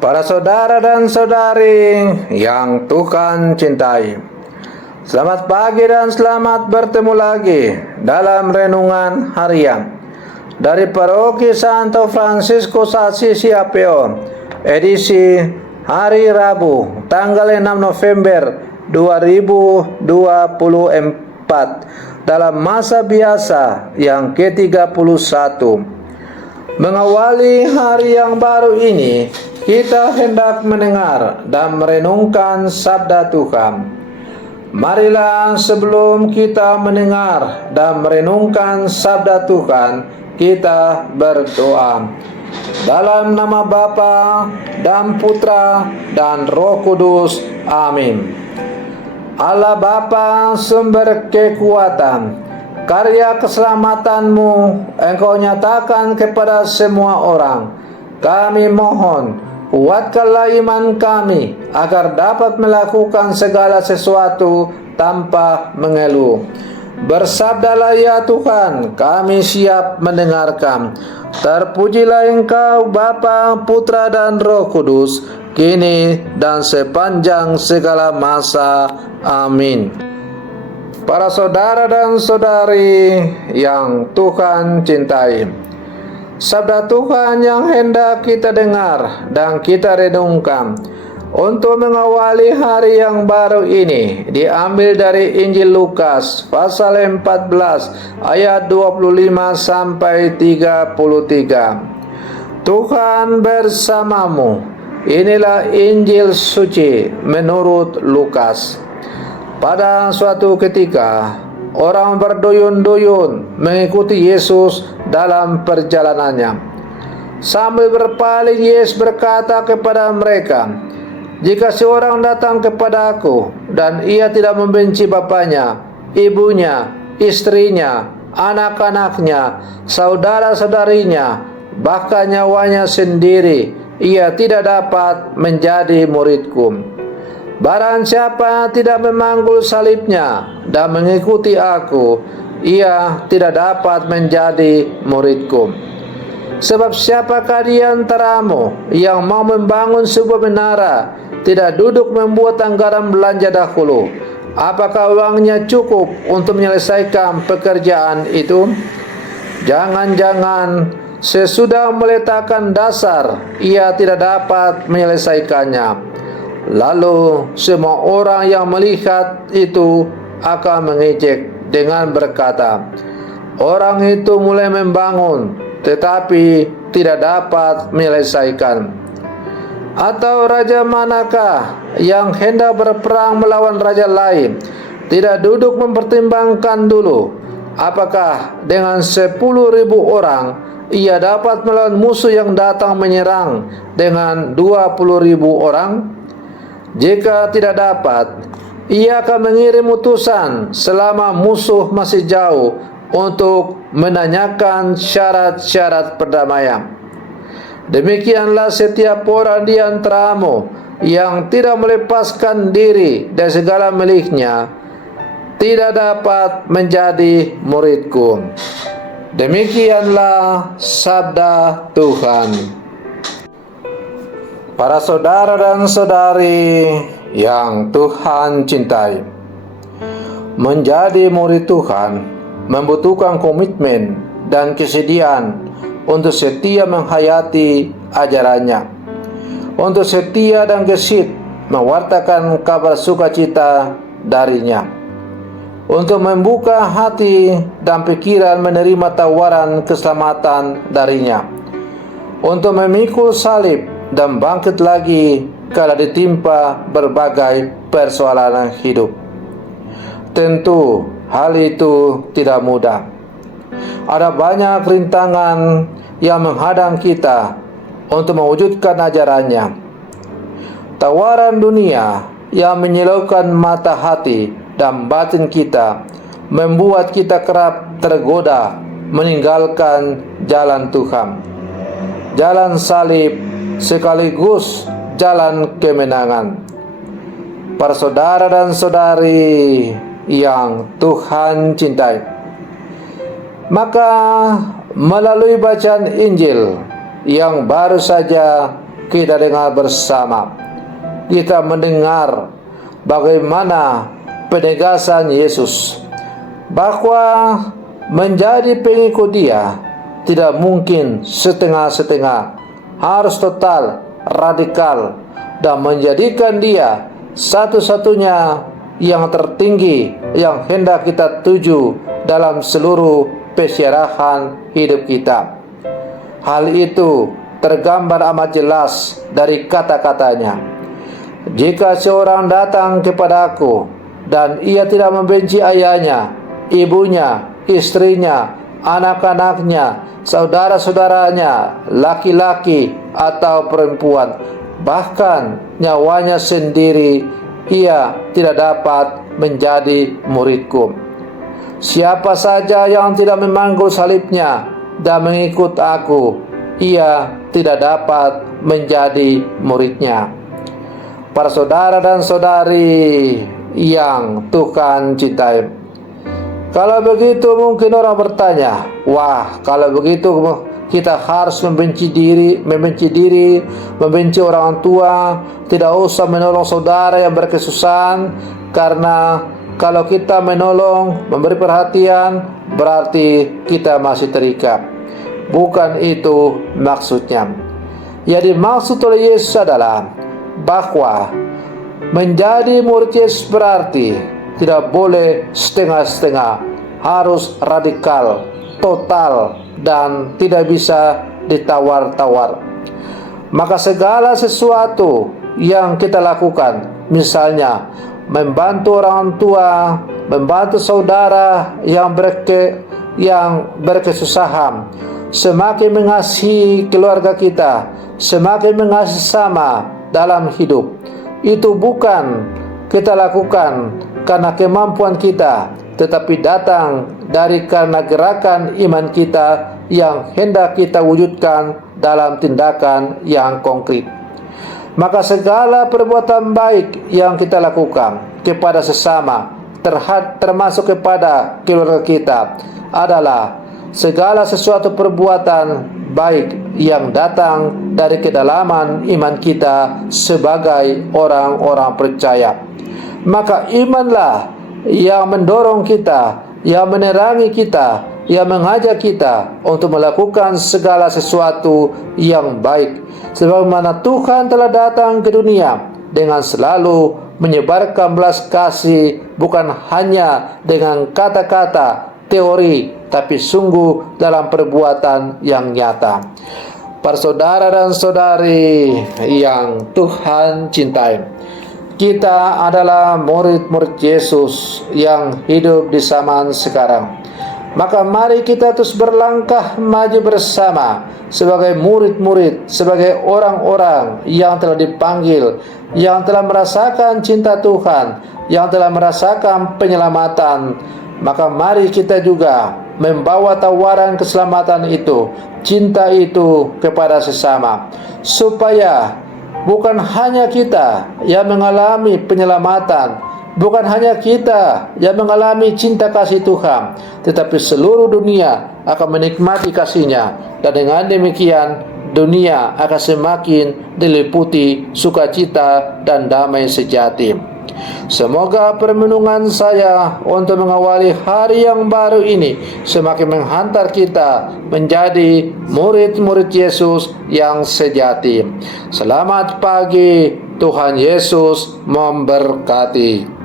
Para saudara dan saudari yang Tuhan cintai, selamat pagi dan selamat bertemu lagi dalam renungan harian dari Paroki Santo Fransiskus Assisi Apeo, edisi hari Rabu, tanggal 6 November 2024, dalam masa biasa yang ke-31. Mengawali hari yang baru ini, kita hendak mendengar dan merenungkan sabda Tuhan. Marilah sebelum kita mendengar dan merenungkan sabda Tuhan, kita berdoa. Dalam nama Bapa dan Putra dan Roh Kudus. Amin. Allah Bapa, sumber kekuatan, karya keselamatanmu Engkau nyatakan kepada semua orang. Kami mohon, kuatkanlah iman kami agar dapat melakukan segala sesuatu tanpa mengeluh. Bersabdalah ya Tuhan, kami siap mendengarkan. Terpujilah Engkau Bapa, Putra dan Roh Kudus, kini dan sepanjang segala masa. Amin. Para saudara dan saudari yang Tuhan cintai, sabda Tuhan yang hendak kita dengar dan kita renungkan untuk mengawali hari yang baru ini diambil dari Injil Lukas pasal 14 ayat 25 sampai 33. Tuhan bersamamu. Inilah Injil suci menurut Lukas. Pada suatu ketika, orang berduyun-duyun mengikuti Yesus dalam perjalanannya. Sambil berpaling, Yesus berkata kepada mereka, "Jika seorang datang kepada Aku dan ia tidak membenci bapaknya, ibunya, istrinya, anak-anaknya, saudara-saudarinya, bahkan nyawanya sendiri, ia tidak dapat menjadi muridku. Barang siapa tidak memanggul salibnya dan mengikuti Aku, ia tidak dapat menjadi muridku. Sebab siapakah di antaramu yang mau membangun sebuah menara, tidak duduk membuat anggaran belanja dahulu? Apakah uangnya cukup untuk menyelesaikan pekerjaan itu? Jangan-jangan sesudah meletakkan dasar, ia tidak dapat menyelesaikannya. Lalu semua orang yang melihat itu akan mengejek dengan berkata, orang itu mulai membangun tetapi tidak dapat menyelesaikan. Atau raja manakah yang hendak berperang melawan raja lain, tidak duduk mempertimbangkan dulu apakah dengan 10.000 orang ia dapat melawan musuh yang datang menyerang dengan 20.000 orang? Jika tidak dapat, ia akan mengirim utusan selama musuh masih jauh untuk menanyakan syarat-syarat perdamaian. Demikianlah setiap orang di antaramu yang tidak melepaskan diri dari segala miliknya tidak dapat menjadi muridku." Demikianlah sabda Tuhan. Para saudara dan saudari yang Tuhan cintai, menjadi murid Tuhan membutuhkan komitmen dan kesediaan untuk setia menghayati ajarannya, untuk setia dan gesit mewartakan kabar sukacita darinya, untuk membuka hati dan pikiran menerima tawaran keselamatan darinya, untuk memikul salib dan bangkit lagi kala ditimpa berbagai persoalan hidup. Tentu hal itu tidak mudah. Ada banyak rintangan yang menghadang kita untuk mewujudkan ajarannya. Tawaran dunia yang menyilaukan mata hati dan batin kita membuat kita kerap tergoda meninggalkan jalan Tuhan, jalan salib sekaligus jalan kemenangan. Para saudara dan saudari yang Tuhan cintai, maka melalui bacaan Injil yang baru saja kita dengar bersama. Kita mendengar bagaimana penegasan Yesus bahwa menjadi pengikut Dia tidak mungkin setengah-setengah, harus total, radikal, dan menjadikan Dia satu-satunya yang tertinggi yang hendak kita tuju dalam seluruh pesyarahan hidup kita. Hal itu tergambar amat jelas dari kata-katanya. Jika seorang datang kepadaku dan ia tidak membenci ayahnya, ibunya, istrinya, anak-anaknya, saudara-saudaranya, laki-laki atau perempuan, bahkan nyawanya sendiri, ia tidak dapat menjadi muridku. Siapa saja yang tidak memanggul salibnya dan mengikut aku, ia tidak dapat menjadi muridnya. Para saudara dan saudari yang Tuhan cintai, kalau begitu mungkin orang bertanya, wah, kalau begitu kita harus membenci diri, membenci orang tua, tidak usah menolong saudara yang berkesusahan, karena kalau kita menolong, memberi perhatian, berarti kita masih terikat. Bukan itu maksudnya. Yang dimaksud oleh Yesus adalah bahwa menjadi murid Yesus berarti tidak boleh setengah-setengah, harus radikal, total, dan tidak bisa ditawar-tawar. Maka segala sesuatu yang kita lakukan, misalnya membantu orang tua, membantu saudara yang berkesusahan, semakin mengasihi keluarga kita, semakin mengasihi sesama dalam hidup. Itu bukan kita lakukan karena kemampuan kita, tetapi datang dari karena gerakan iman kita yang hendak kita wujudkan dalam tindakan yang konkret. Maka segala perbuatan baik yang kita lakukan kepada sesama, termasuk kepada keluarga kita, adalah segala sesuatu perbuatan baik yang datang dari kedalaman iman kita sebagai orang-orang percaya. Maka imanlah yang mendorong kita, yang menerangi kita, yang mengajak kita untuk melakukan segala sesuatu yang baik, sebagaimana Tuhan telah datang ke dunia dengan selalu menyebarkan belas kasih, bukan hanya dengan kata-kata teori, tapi sungguh dalam perbuatan yang nyata. Para saudara dan saudari yang Tuhan cintai, kita adalah murid-murid Yesus yang hidup di zaman sekarang. Maka mari kita terus berlangkah maju bersama sebagai murid-murid, sebagai orang-orang yang telah dipanggil, yang telah merasakan cinta Tuhan, yang telah merasakan penyelamatan. Maka mari kita juga membawa tawaran keselamatan itu, cinta itu kepada sesama, supaya bukan hanya kita yang mengalami penyelamatan, bukan hanya kita yang mengalami cinta kasih Tuhan, tetapi seluruh dunia akan menikmati kasih-Nya, dan dengan demikian dunia akan semakin diliputi sukacita dan damai sejati. Semoga permenungan saya untuk mengawali hari yang baru ini semakin menghantar kita menjadi murid-murid Yesus yang sejati. Selamat pagi, Tuhan Yesus memberkati.